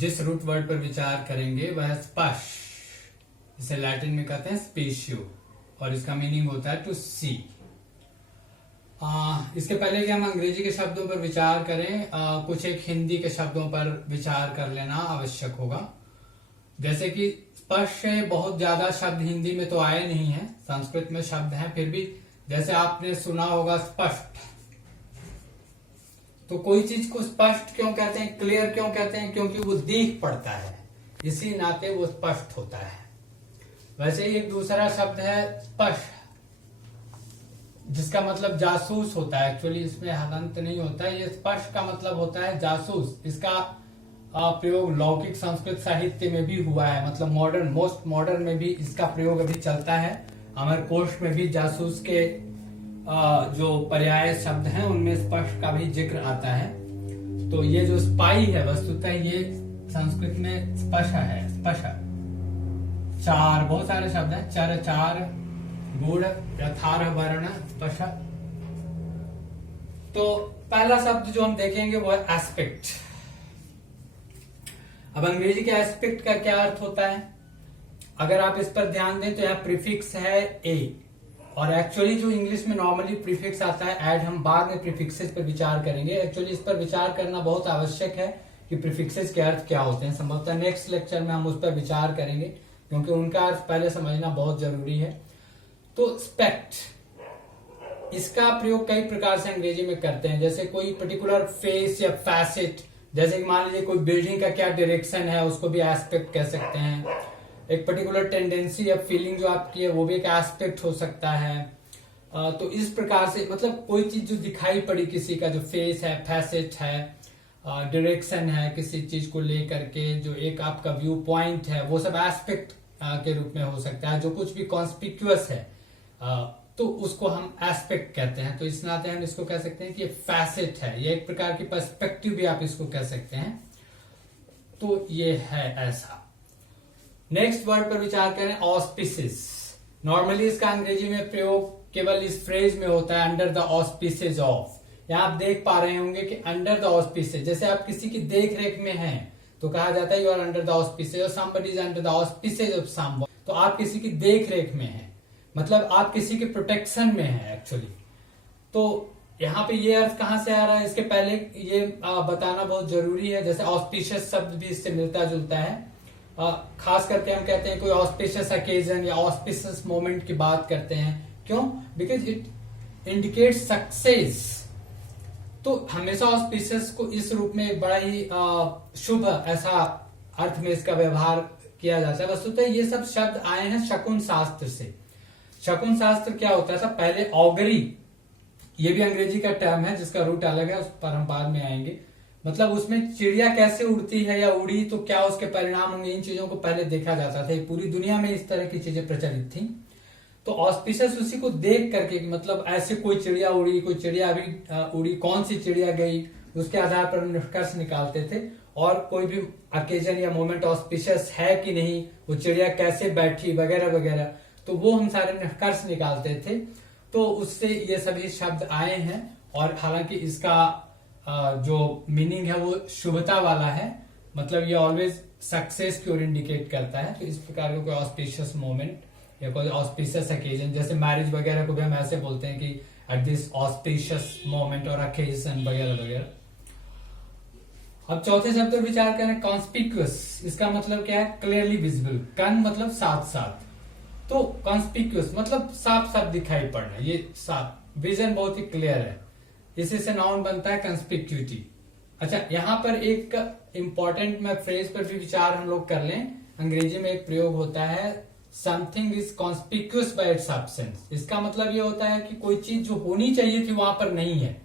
जिस root word पर विचार करेंगे वह स्पर्श, इसे लैटिन में कहते हैं स्पेशियो, और इसका मीनिंग होता है टू सी। इसके पहले कि हम अंग्रेजी के शब्दों पर विचार करें, कुछ एक हिंदी के शब्दों पर विचार कर लेना आवश्यक होगा। जैसे कि स्पर्श से बहुत ज्यादा शब्द हिंदी में तो आए नहीं हैं, संस्कृत में शब्द हैं, फिर भी जैसे आपने सुना होगा स्पष्ट। तो कोई चीज को स्पष्ट क्यों कहते हैं, क्लियर क्यों कहते हैं? क्योंकि वो दिख पड़ता है, इसी नाते वो स्पष्ट होता है। वैसे ही एक दूसरा शब्द है स्पर्श, जिसका मतलब जासूस होता है। एक्चुअली इसमें हलंत नहीं होता है, ये स्पर्श का मतलब होता है जासूस। इसका प्रयोग लौकिक संस्कृत साहित्य में भी हुआ है, मतलब मॉडर्न, मोस्ट मॉडर्न में भी इसका प्रयोग अभी चलता है। अमरकोश में भी जासूस के जो पर्याय शब्द हैं उनमें स्पर्श का भी जिक्र आता है। तो ये जो स्पाई है वस्तुतः ये संस्कृत में स्पर्श है। स्पर्श चार बहुत सारे शब्द हैं, चर, चार, गुण, यथार्ह, वर्ण, स्पर्श। तो पहला शब्द जो हम देखेंगे वो है एस्पेक्ट। अब अंग्रेजी के एस्पेक्ट का क्या अर्थ होता है? अगर आप इस पर ध्यान दें तो यह प्रीफिक्स है ए, और एक्चुअली जो इंग्लिश में नॉर्मली प्रीफिक्स आता है ऐड, हम बाद में प्रीफिक्सेस पर विचार करेंगे। एक्चुअली इस पर विचार करना बहुत आवश्यक है कि प्रीफिक्सेस के अर्थ क्या होते हैं। संभवतः नेक्स्ट लेक्चर में हम उस पर विचार करेंगे, क्योंकि उनका अर्थ पहले समझना बहुत जरूरी है। तो स्पेक्ट, इसका प्रयोग कई प्रकार से अंग्रेजी में करते हैं। जैसे कोई पर्टिकुलर फेस या फैसेट, जैसे कि मान लीजिए कोई बिल्डिंग का क्या डायरेक्शन है, उसको भी एस्पेक्ट कह सकते हैं। एक पर्टिकुलर टेंडेंसी या फीलिंग जो आपकी है वो भी एक एस्पेक्ट हो सकता है। तो इस प्रकार से मतलब कोई चीज जो दिखाई पड़ी, किसी का जो फेस है, फैसेट है, डायरेक्शन है किसी चीज को लेकर के, जो एक आपका व्यू पॉइंट है, वो सब एस्पेक्ट के रूप में हो सकता है। जो कुछ भी कॉन्स्पिक्यूअस है तो उसको हम एस्पेक्ट कहते हैं। तो इस नाते हम इसको कह सकते हैं कि ये फैसेट है, ये एक प्रकार की पर्सपेक्टिव भी आप इसको कह सकते हैं। तो ये है ऐसा। नेक्स्ट वर्ड पर विचार करें, ऑस्पिसेस। नॉर्मली इसका अंग्रेजी में प्रयोग केवल इस फ्रेज में होता है, अंडर द ऑस्पिसेस ऑफ। यहां आप देख पा रहे होंगे कि अंडर द ऑस्पिसेस, जैसे आप किसी की देख रेख में हैं तो कहा जाता है you are under the auspices, और somebody is under the auspices of someone. तो आप किसी की देख रेख में हैं, मतलब आप किसी के प्रोटेक्शन में हैं एक्चुअली। तो यहाँ पे ये अर्थ कहां से आ रहा है, इसके पहले ये बताना बहुत जरूरी है। जैसे ऑस्पिशियस शब्द भी इससे मिलता जुलता है। खास करके हम कहते हैं कोई ऑस्पिशियस ओकेजन या ऑस्पिशियस मोमेंट की बात करते हैं। क्यों? Because it indicate success. तो हमेशा ऑस्पिशियस को इस रूप में एक बड़ा ही शुभ ऐसा अर्थ में इसका व्यवहार किया जाता है। वस्तुतः ये सब शब्द आए हैं शकुन शास्त्र से। शकुन शास्त्र क्या होता है? पहले ऑगरी, ये भी अंग्रेजी का टर्म है जिसका रूट अलग है, उस पर हम बाद में आएंगे। मतलब उसमें चिड़िया कैसे उड़ती है या उड़ी तो क्या उसके परिणाम होंगे, इन चीजों को पहले देखा जाता था। पूरी दुनिया में इस तरह की चीजें प्रचलित थी। तो ऑस्पिशियस उसी को देख करके, मतलब ऐसे कोई चिड़िया उड़ी, कोई चिड़िया अभी उड़ी, कौन सी चिड़िया गई, उसके आधार पर निष्कर्ष निकालते थे। और कोई भी ओकेजन या मोमेंट ऑस्पिशियस है कि नहीं, वो चिड़िया कैसे बैठी वगैरह वगैरह, तो वो हम सारे निष्कर्ष निकालते थे। तो उससे ये सभी शब्द आए हैं। और हालांकि इसका जो मीनिंग है वो शुभता वाला है, मतलब ये ऑलवेज सक्सेस की ओर इंडिकेट करता है। तो इस प्रकार का कोई ऑस्पिशियस मोमेंट या कोई ऑस्पिशियस ओकेजन, जैसे मैरिज वगैरह को भी हम ऐसे बोलते हैं कि एट दिस ऑस्पिशियस मोमेंट और ओकेजन वगैरह वगैरह। अब चौथे शब्द पर विचार करें, कॉन्स्पिक्यूअस। इसका मतलब क्या है? Clearly visible. कन मतलब साथ साथ, तो कॉन्स्पिक्यूअस मतलब साफ साफ दिखाई पड़ना, ये साफ, विजन बहुत ही क्लियर है। इसी से नाउन बनता है कंस्पिक्यूटी। अच्छा, यहां पर एक इंपॉर्टेंट में फ्रेज पर भी विचार हम लोग कर लें। अंग्रेजी में एक प्रयोग होता है, something is conspicuous by its absence. इसका मतलब ये होता है कि कोई चीज जो होनी चाहिए थी वहां पर नहीं है।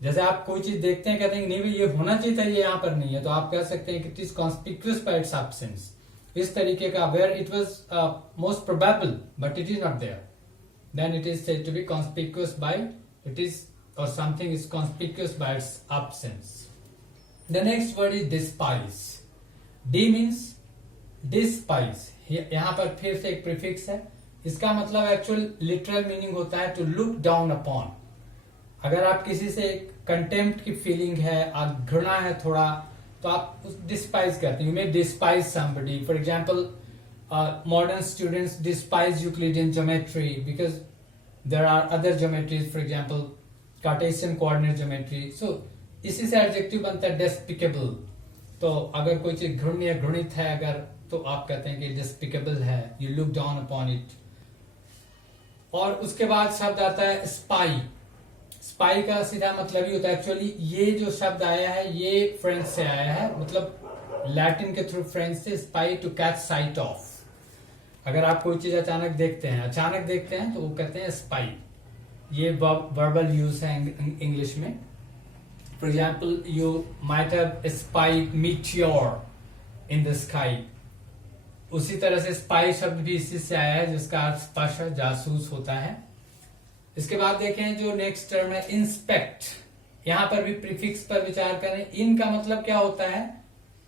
जैसे आप कोई चीज देखते हैं, कहते हैं नहीं भाई ये होना चाहिए था, ये यहाँ पर नहीं है, तो आप कह सकते हैं कि it is conspicuous by its absence. इस तरीके का, where it was most probable but it is not there, then it is said to be conspicuous by it is, or something is conspicuous by its absence. The next word is despise. D means despise. यहां पर फिर से एक prefix है। इसका मतलब actual literal meaning होता है टू लुक डाउन अपॉन। अगर आप किसी से कंटेम्प्ट की फीलिंग है, घृणा है थोड़ा, तो आप डिस्पाइज करते हैं, you may despise somebody. For example modern students despise Euclidean geometry because there are other geometries, for example Cartesian coordinate geometry. So इसी से एडजेक्टिव बनता है despicable। तो अगर कोई चीज घृण्य घृणित है अगर, तो आप कहते हैं कि despicable है, you look down upon it। और उसके बाद शब्द आता है spy। स्पाई का सीधा मतलब ही होता है, एक्चुअली ये जो शब्द आया है ये फ्रेंच से आया है, मतलब लैटिन के थ्रू फ्रेंच से spy to catch sight of. अगर आप कोई चीज अचानक देखते हैं तो वो कहते हैं स्पाई। ये वर्बल यूज है इंग्लिश में। For example you might have spied meteor in the sky. उसी तरह से स्पाई शब्द भी इसी से आया है जिसका अर्थ स्पष्ट जासूस होता है। इसके बाद देखें जो नेक्स्ट टर्म है इंस्पेक्ट। यहां पर भी प्रीफिक्स पर विचार करें। इन का मतलब क्या होता है,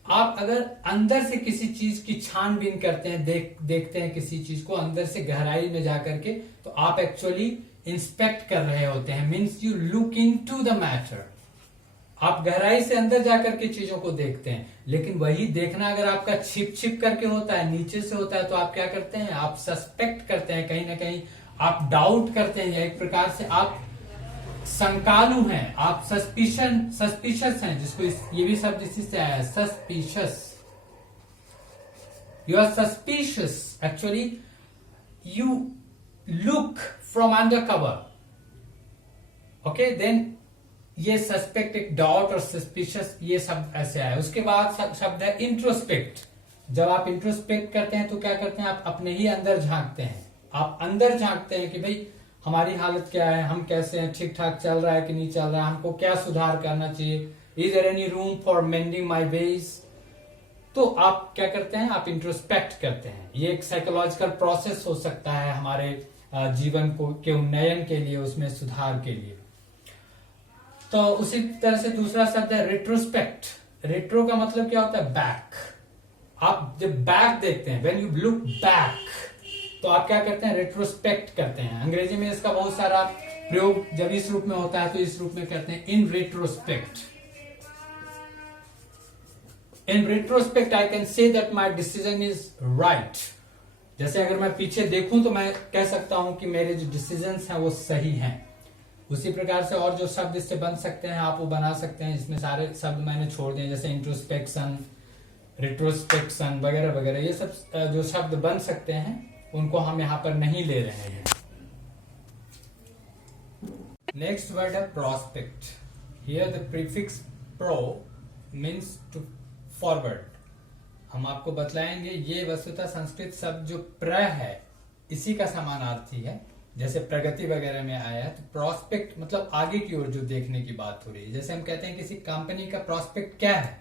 आप अगर अंदर से किसी चीज की छानबीन करते हैं, देखते हैं किसी चीज को अंदर से गहराई में जाकर के, तो आप एक्चुअली इंस्पेक्ट कर रहे होते हैं। Means you look into the matter. आप गहराई से अंदर जाकर के चीजों को देखते हैं। लेकिन वही देखना अगर आपका छिप छिप करके होता है, नीचे से होता है, तो आप क्या करते हैं, आप सस्पेक्ट करते हैं, कहीं ना कहीं आप डाउट करते हैं, या एक प्रकार से आप शंकालु हैं, आप सस्पिशियस हैं, जिसको ये भी शब्द इसी से आया है, suspicious. You are suspicious, actually you look from under cover. Okay, then ये सस्पेक्ट, एक डाउट और सस्पिशियस, ये शब्द ऐसे आया। उसके बाद शब्द है इंट्रोस्पेक्ट। जब आप इंट्रोस्पेक्ट करते हैं तो क्या करते हैं, आप अपने ही अंदर झांकते हैं। आप अंदर झांकते हैं कि भाई हमारी हालत क्या है, हम कैसे हैं, ठीक ठाक चल रहा है कि नहीं चल रहा है, हमको क्या सुधार करना चाहिए, is there any room for mending my ways. तो आप क्या करते हैं, आप इंट्रोस्पेक्ट करते हैं। ये एक साइकोलॉजिकल प्रोसेस हो सकता है हमारे जीवन को के उन्नयन के लिए, उसमें सुधार के लिए। तो उसी तरह से दूसरा शब्द है रेट्रोस्पेक्ट। रेट्रो का मतलब क्या होता है, बैक। आप जब बैक देखते हैं, व्हेन यू लुक बैक, तो आप क्या करते हैं, रेट्रोस्पेक्ट करते हैं। अंग्रेजी में इसका बहुत सारा प्रयोग जब इस रूप में होता है तो इस रूप में करते हैं, इन retrospect. In retrospect I can say that my decision is right. जैसे अगर मैं पीछे देखूं तो मैं कह सकता हूं कि मेरे जो डिसीजंस हैं वो सही हैं। उसी प्रकार से और जो शब्द इससे बन सकते हैं आप वो बना सकते हैं। इसमें सारे शब्द मैंने छोड़ दिए, जैसे इंट्रोस्पेक्शन, रेट्रोस्पेक्शन वगैरह वगैरह। ये सब जो शब्द बन सकते हैं उनको हम यहां पर नहीं ले रहे हैं। नेक्स्ट वर्ड है prospect. Here the prefix pro means to forward. हम आपको बतलाएंगे ये वस्तुतः संस्कृत शब्द जो प्र है इसी का समानार्थी है। जैसे प्रगति वगैरह में आया है, तो प्रोस्पेक्ट मतलब आगे की ओर जो देखने की बात हो रही है। जैसे हम कहते हैं किसी कंपनी का प्रोस्पेक्ट क्या है,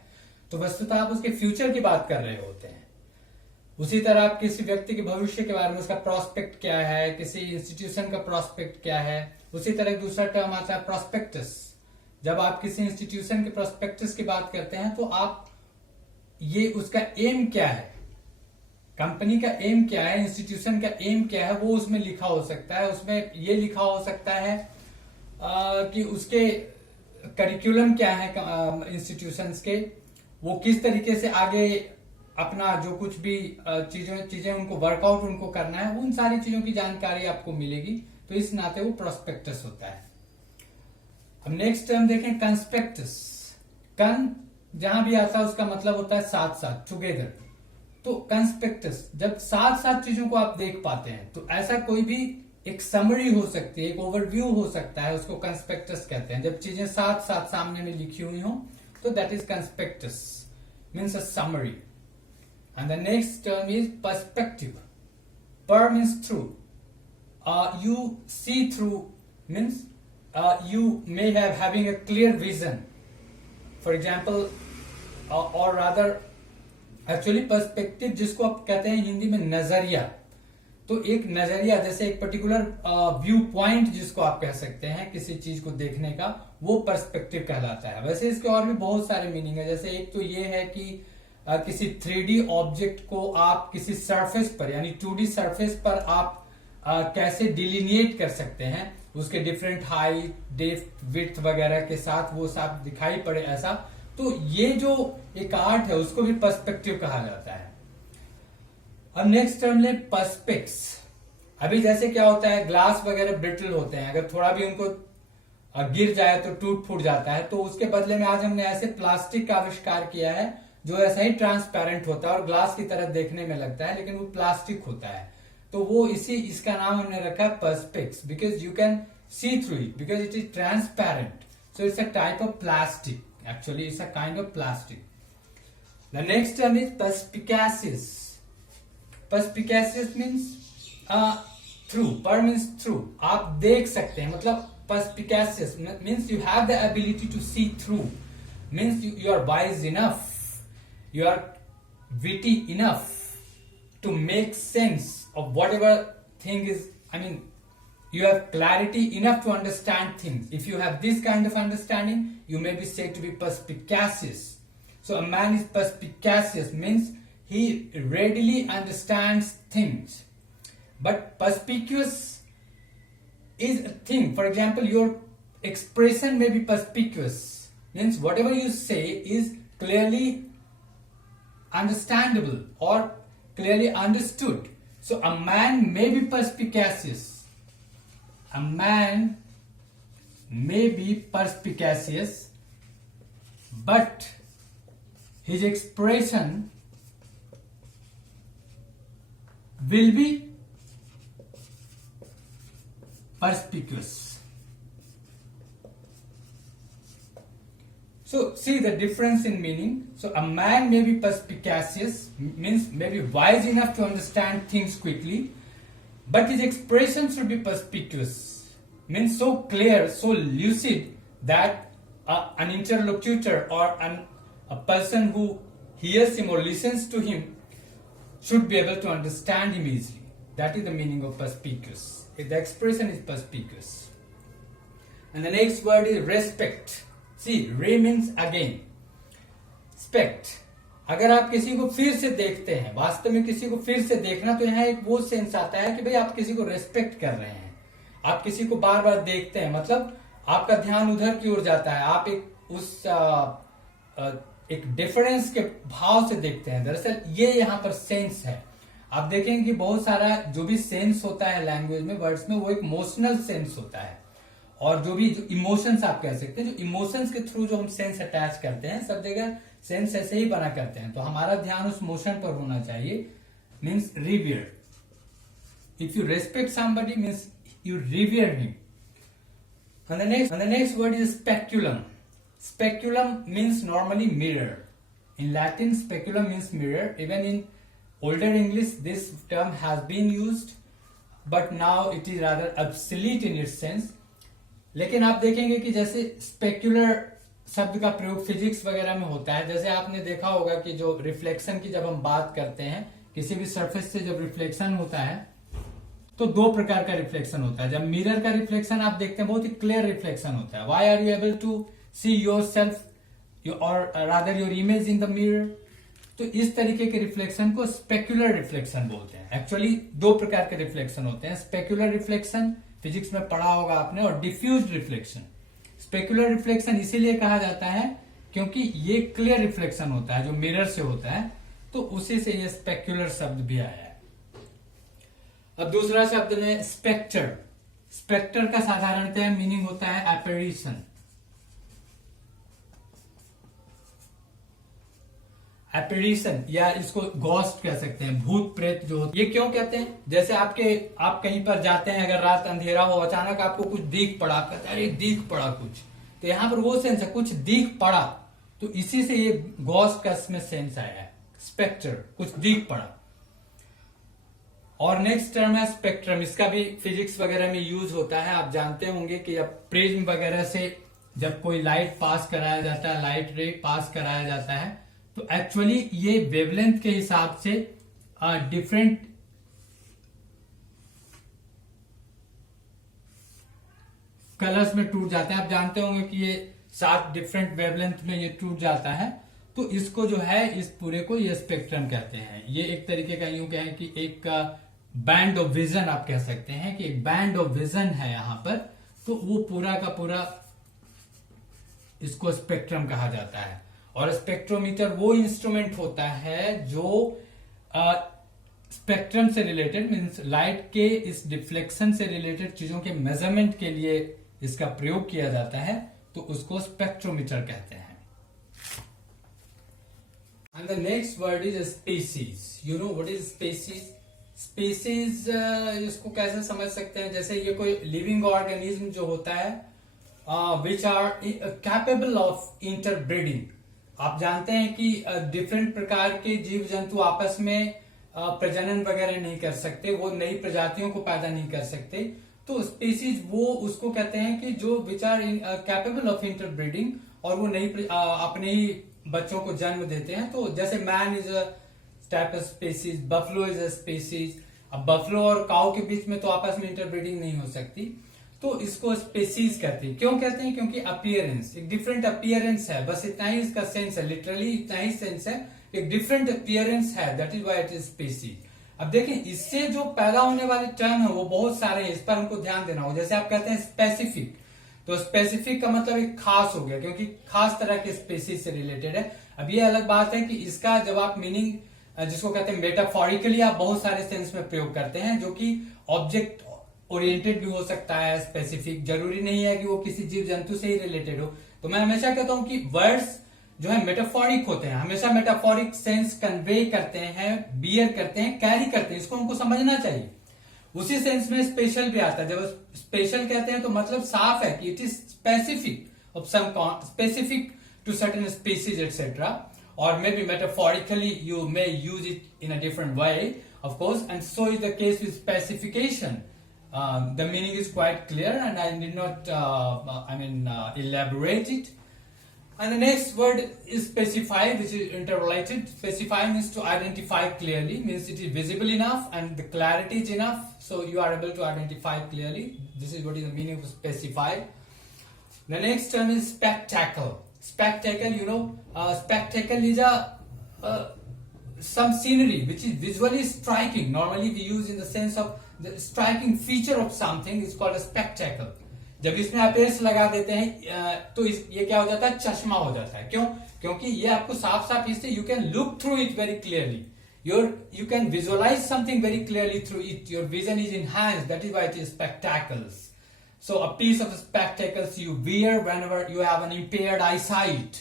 तो वस्तुतः आप उसके फ्यूचर की बात कर रहे होते हैं। उसी तरह आप किसी व्यक्ति के भविष्य के बारे में, उसका प्रोस्पेक्ट क्या है, किसी इंस्टीट्यूशन का प्रोस्पेक्ट क्या है। उसी तरह दूसरा टर्म आता है प्रोस्पेक्टस। जब आप किसी इंस्टीट्यूशन के प्रोस्पेक्टस की बात करते हैं तो आप ये उसका एम क्या है, कंपनी का एम क्या है, इंस्टीट्यूशन का एम क्या है, वो उसमें लिखा हो सकता है। उसमें ये लिखा हो सकता है कि उसके करिकुलम क्या है इंस्टीट्यूशंस के, वो किस तरीके से आगे अपना जो कुछ भी चीजें उनको वर्कआउट उनको करना है, उन सारी चीजों की जानकारी आपको मिलेगी। तो इस नाते वो प्रोस्पेक्टस होता है। अब नेक्स्ट टर्म देखें कंस्पेक्टस। कन जहां भी आता है उसका मतलब होता है साथ साथ, टुगेदर। तो कंस्पेक्टस जब साथ साथ चीजों को आप देख पाते हैं, तो ऐसा कोई भी एक समरी हो सकती है, एक ओवरव्यू हो सकता है, उसको कंस्पेक्टस कहते हैं। जब चीजें साथ साथ सामने में लिखी हुई हो तो that is conspectus, means a summary. And the next term is perspective. Per means through. You see through means you may have having a clear vision. For example, or rather, actually perspective जिसको आप कहते हैं हिंदी में नजरिया। तो एक नजरिया जैसे एक पर्टिकुलर व्यू पॉइंट जिसको आप कह सकते हैं किसी चीज को देखने का, वो पर्सपेक्टिव कहलाता है। वैसे इसके और भी बहुत सारे मीनिंग है। जैसे एक तो ये है कि किसी 3D ऑब्जेक्ट को आप किसी सरफेस पर यानी 2D सरफेस पर आप कैसे डिलिनिएट कर सकते हैं, उसके डिफरेंट हाइट, डेप्थ, विड्थ वगैरह के साथ वो सब दिखाई पड़े ऐसा, तो तो ये जो एक आर्ट है उसको भी पर्सपेक्टिव कहा जाता है। अब नेक्स्ट टर्म ले पर्सपेक्स। अभी जैसे क्या होता है, ग्लास वगैरह ब्रिटल होते हैं, अगर थोड़ा भी उनको गिर जाए तो टूट फूट जाता है, तो उसके बदले में आज हमने ऐसे प्लास्टिक का आविष्कार किया है जो ऐसा ही ट्रांसपेरेंट होता है और ग्लास की तरह देखने में लगता है, लेकिन वो प्लास्टिक होता है। तो वो इसका नाम हमने रखा है Perspex, because you can see through it because it is transparent. So it's a type of plastic, actually it's a kind of plastic. The next term is perspicacious. Perspicacious means through, per means through, आप देख सकते हैं, मतलब perspicacious means you have the ability to see through, means you are wise enough, you are witty enough to make sense of whatever thing is, I mean you have clarity enough to understand things. If you have this kind of understanding, you may be said to be perspicacious. So a man is perspicacious means he readily understands things. But perspicuous is a thing. For example, your expression may be perspicuous, means whatever you say is clearly understandable or clearly understood. So a man may be perspicacious. A man may be perspicacious, but his expression will be perspicuous. So see the difference in meaning. So a man may be perspicacious means may be wise enough to understand things quickly, but his expression should be perspicuous, means so clear, so lucid that an interlocutor or a person who hears him or listens to him should be able to understand him easily. That is the meaning of perspicuous. The expression is perspicuous. And the next word is respect. See, re means again. Spect. अगर आप किसी को फिर से देखते हैं, वास्तव में किसी को फिर से देखना, तो यहाँ एक वो सेंस आता है कि भाई आप किसी को रेस्पेक्ट कर रहे हैं। आप किसी को बार बार देखते हैं, मतलब आपका ध्यान उधर की ओर जाता है, आप एक डिफरेंस के भाव से देखते हैं। दरअसल ये यहाँ पर सेंस है। आप देखेंगे कि बहुत सारा जो भी सेंस होता है लैंग्वेज में, वर्ड्स में, वो एक इमोशनल सेंस होता है, और जो इमोशंस आप कह सकते हैं, जो इमोशंस के थ्रू जो हम सेंस अटैच करते हैं, सब जगह सेंस ऐसे ही बना करते हैं। तो हमारा ध्यान उस मोशन पर होना चाहिए, means revere. If you respect somebody means you revere him. And the next word is speculum. Speculum means normally mirror. In Latin, speculum means mirror. Even in older English, this term has been used, but now it is rather obsolete in its sense. लेकिन आप देखेंगे कि जैसे specular शब्द का प्रयोग physics वगैरह में होता है। जैसे आपने देखा होगा कि जो रिफ्लेक्शन की जब हम बात करते हैं, किसी भी सरफेस से जब रिफ्लेक्शन होता है तो दो प्रकार का रिफ्लेक्शन होता है। जब मिरर का रिफ्लेक्शन आप देखते हैं, बहुत ही क्लियर रिफ्लेक्शन होता है। Why are you able to see your yourself rather your image in the mirror. तो इस तरीके के रिफ्लेक्शन को स्पेक्युलर रिफ्लेक्शन बोलते हैं। एक्चुअली दो प्रकार के रिफ्लेक्शन होते हैं, स्पेक्युलर रिफ्लेक्शन फिजिक्स में पढ़ा होगा आपने, और डिफ्यूज रिफ्लेक्शन। स्पेक्युलर रिफ्लेक्शन इसीलिए कहा जाता है क्योंकि ये क्लियर रिफ्लेक्शन होता है जो मिरर से होता है, तो उसी से ये स्पेक्युलर शब्द भी आया है। अब दूसरा शब्द है स्पेक्टर। स्पेक्टर का साधारणतः मीनिंग होता है एपेरिशन। एपेरिशन या इसको घोस्ट कह सकते हैं, भूत प्रेत जो होते हैं। ये क्यों कहते हैं? जैसे आप कहीं पर जाते हैं, अगर रात अंधेरा हो, अचानक आपको कुछ दिख पड़ा, आप कहते हैं अरे दिख पड़ा कुछ, तो यहां पर वो सेंस है, कुछ दिख पड़ा, तो इसी से ये घोस्ट का इसमें सेंस आया है, स्पेक्टर, कुछ दिख पड़ा। और नेक्स्ट टर्म है स्पेक्ट्रम। इसका भी फिजिक्स वगैरह में यूज होता है। आप जानते होंगे कि अब प्रिज्म वगैरह से जब कोई लाइट पास कराया जाता है, लाइट रे पास कराया जाता है, तो एक्चुअली ये वेवलेंथ के हिसाब से डिफरेंट कलर्स में टूट जाते हैं। आप जानते होंगे कि ये 7 डिफरेंट वेवलेंथ में ये टूट जाता है। तो इसको जो है, इस पूरे को ये स्पेक्ट्रम कहते हैं। ये एक तरीके का यूं कहें कि एक बैंड ऑफ विजन आप कह सकते हैं कि एक बैंड ऑफ विजन है यहां पर, तो वो पूरा का पूरा इसको स्पेक्ट्रम कहा जाता है। और स्पेक्ट्रोमीटर वो इंस्ट्रूमेंट होता है जो स्पेक्ट्रम से रिलेटेड मीन्स लाइट के इस डिफ्लेक्शन से रिलेटेड चीजों के मेजरमेंट के लिए इसका प्रयोग किया जाता है, तो उसको स्पेक्ट्रोमीटर कहते हैं। And the next word is species. You know what is species? Species इसको कैसे समझ सकते हैं, जैसे ये कोई लिविंग ऑर्गेनिज्म जो होता है which are capable of interbreeding. आप जानते हैं कि डिफरेंट प्रकार के जीव जंतु आपस में प्रजनन वगैरह नहीं कर सकते, वो नई प्रजातियों को पैदा नहीं कर सकते। तो स्पीसीज वो उसको कहते हैं कि जो which are capable of interbreeding, और वो नई अपने ही बच्चों को जन्म देते हैं। तो जैसे man is a type of species, buffalo is a species. अब बफलो और काऊ के बीच में तो आपस में इंटरब्रीडिंग नहीं हो सकती, तो इसको स्पीसीज कहते हैं। क्यों कहते हैं? क्योंकि अपीयरेंस, एक डिफरेंट अपीयरेंस है, बस इतना ही इसका सेंस है, लिटरली इतना ही सेंस है, एक डिफरेंट अपीयरेंस है, that is why it is species. अब देखें, इससे जो पैदा होने वाले टर्म है वो बहुत सारे हैं, इस पर हमको ध्यान देना हो। जैसे आप कहते हैं स्पेसिफिक, तो स्पेसिफिक का मतलब एक खास हो गया, क्योंकि खास तरह के स्पीसीज से रिलेटेड है। अब ये अलग बात है कि इसका जब आप मीनिंग जिसको कहते हैं मेटाफोरिकली, आप बहुत सारे सेंस में प्रयोग करते हैं, जो कि ऑब्जेक्ट ओरिएंटेड भी हो सकता है। स्पेसिफिक जरूरी नहीं है कि वो किसी जीव जंतु से ही रिलेटेड हो। तो मैं हमेशा कहता हूं कि वर्ड्स जो है मेटाफोरिक होते हैं, हमेशा मेटाफोरिक सेंस कन्वे करते हैं, बियर करते हैं, कैरी करते हैं, इसको हमको समझना चाहिए। उसी सेंस में स्पेशल भी आता है। जब स्पेशल कहते हैं तो मतलब साफ है कि it is specific of some specific to certain species etcetera, or maybe metaphorically you may use it in a different way, of course, and so is the case with specification. The meaning is quite clear and I did not elaborate it. And the next word is specify, which is interrelated. Specify means to identify clearly, means it is visible enough and the clarity is enough, so you are able to identify clearly. This is what is the meaning of specify. The next term is spectacle. Spectacle, you know, spectacle is some scenery which is visually striking. Normally we use in the sense of the striking feature of something is called a spectacle. जब इसमें आप S लगा देते हैं तो ये क्या हो जाता है? चश्मा हो जाता है। क्यों? क्योंकि ये आपको साफ साफ इससे you can look through it very clearly, you can visualize something very clearly through it. Your vision is enhanced. That is why it is spectacles. So a piece of spectacles you wear whenever you have an impaired eyesight.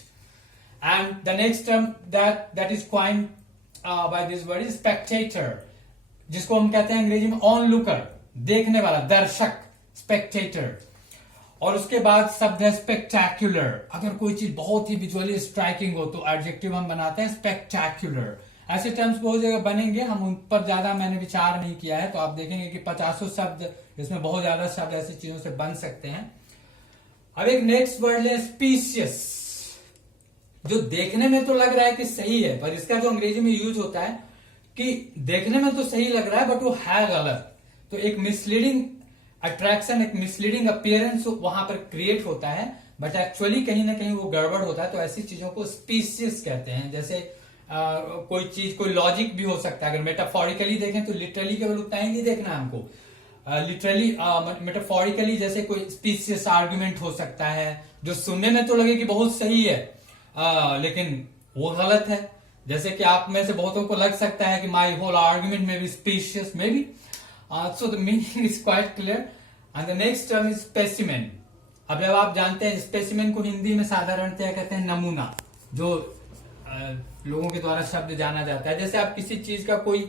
And the next term that is coined by this word is spectator, जिसको हम कहते हैं अंग्रेजी में onlooker, देखने वाला, दर्शक, spectator. और उसके बाद शब्द है spectacular। अगर कोई चीज बहुत ही विजुअली स्ट्राइकिंग हो तो एडजेक्टिव हम बनाते हैं spectacular। ऐसे टर्म्स बहुत जगह बनेंगे, हम उन पर ज्यादा मैंने विचार नहीं किया है, तो आप देखेंगे कि 50 शब्द, इसमें बहुत ज्यादा शब्द ऐसी चीजों से बन सकते हैं। अब एक नेक्स्ट वर्ड है स्पीशियस, जो देखने में तो लग रहा है कि सही है, पर इसका जो अंग्रेजी में यूज होता है कि देखने में तो सही लग रहा है बट वो है गलत। तो एक मिसलीडिंग अट्रैक्शन, एक मिसलीडिंग अपीयरेंस वहां पर क्रिएट होता है, बट एक्चुअली कहीं ना कहीं वो गड़बड़ होता है। तो ऐसी चीजों को स्पीशियस कहते हैं। जैसे कोई चीज, कोई लॉजिक भी हो सकता है। अगर मेटाफोरिकली देखें तो लिटरली केवल उतना ही नहीं देखना है हमको, लिटरली मेटाफोरिकली जैसे कोई स्पीशियस आर्गुमेंट हो सकता है जो सुनने में तो लगे कि बहुत सही है लेकिन वो गलत है। जैसे कि आप में से बहुतों को लग सकता है कि माई होल आर्गुमेंट में be specious, may be. So the meaning is quite clear. And the next term is specimen. अब जब आप जानते हैं स्पेसिमेन को हिंदी में साधारणतः कहते हैं नमूना, जो लोगों के द्वारा शब्द जाना जाता है। जैसे आप किसी चीज का कोई,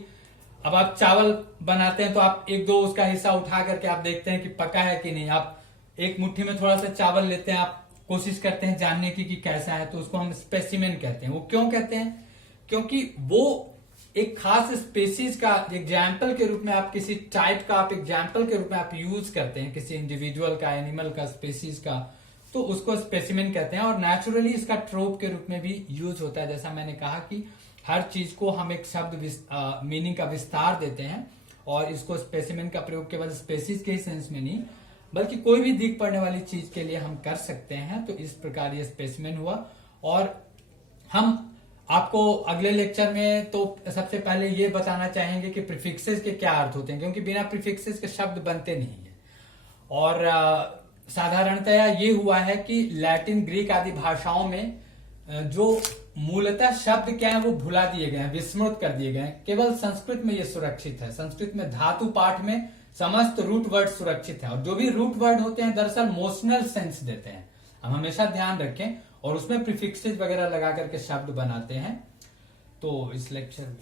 अब आप चावल बनाते हैं तो आप एक दो उसका हिस्सा उठा करके आप देखते हैं कि पका है कि नहीं। आप एक मुट्ठी में थोड़ा सा चावल लेते हैं, आप कोशिश करते हैं जानने की कि कैसा है, तो उसको हम स्पेसिमेन कहते हैं। वो क्यों कहते हैं? क्योंकि वो एक खास स्पेसीज का एग्जाम्पल के रूप में, आप किसी टाइप का आप एग्जाम्पल के रूप में आप यूज करते हैं, किसी इंडिविजुअल का, एनिमल का, स्पेसीज का, तो उसको स्पेसिमेन कहते हैं। और नेचुरली इसका ट्रोप के रूप में भी यूज होता है। जैसा मैंने कहा कि हर चीज को हम एक शब्द मीनिंग का विस्तार देते हैं, और इसको स्पेसिमेन का प्रयोग केवल स्पेसीज के ही सेंस में नहीं बल्कि कोई भी दिख पड़ने वाली चीज के लिए हम कर सकते हैं। तो इस प्रकार ये स्पेसिमेन हुआ। और हम आपको अगले लेक्चर में तो सबसे पहले ये बताना चाहेंगे कि प्रीफिक्सेस के क्या अर्थ होते हैं, क्योंकि बिना प्रीफिक्सेस के शब्द बनते नहीं है। और साधारणतया ये हुआ है कि लैटिन, ग्रीक आदि भाषाओं में जो मूलतः शब्द क्या है वो भुला दिए गए हैं, विस्मृत कर दिए गए हैं। केवल संस्कृत में ये सुरक्षित है। संस्कृत में धातु पाठ में समस्त रूट वर्ड सुरक्षित है, और जो भी रूट वर्ड होते हैं दरअसल मोशनल सेंस देते हैं। हम हमेशा ध्यान रखें, और उसमें प्रीफिक्सेस वगैरह लगा करके शब्द बनाते हैं। तो इस लेक्चर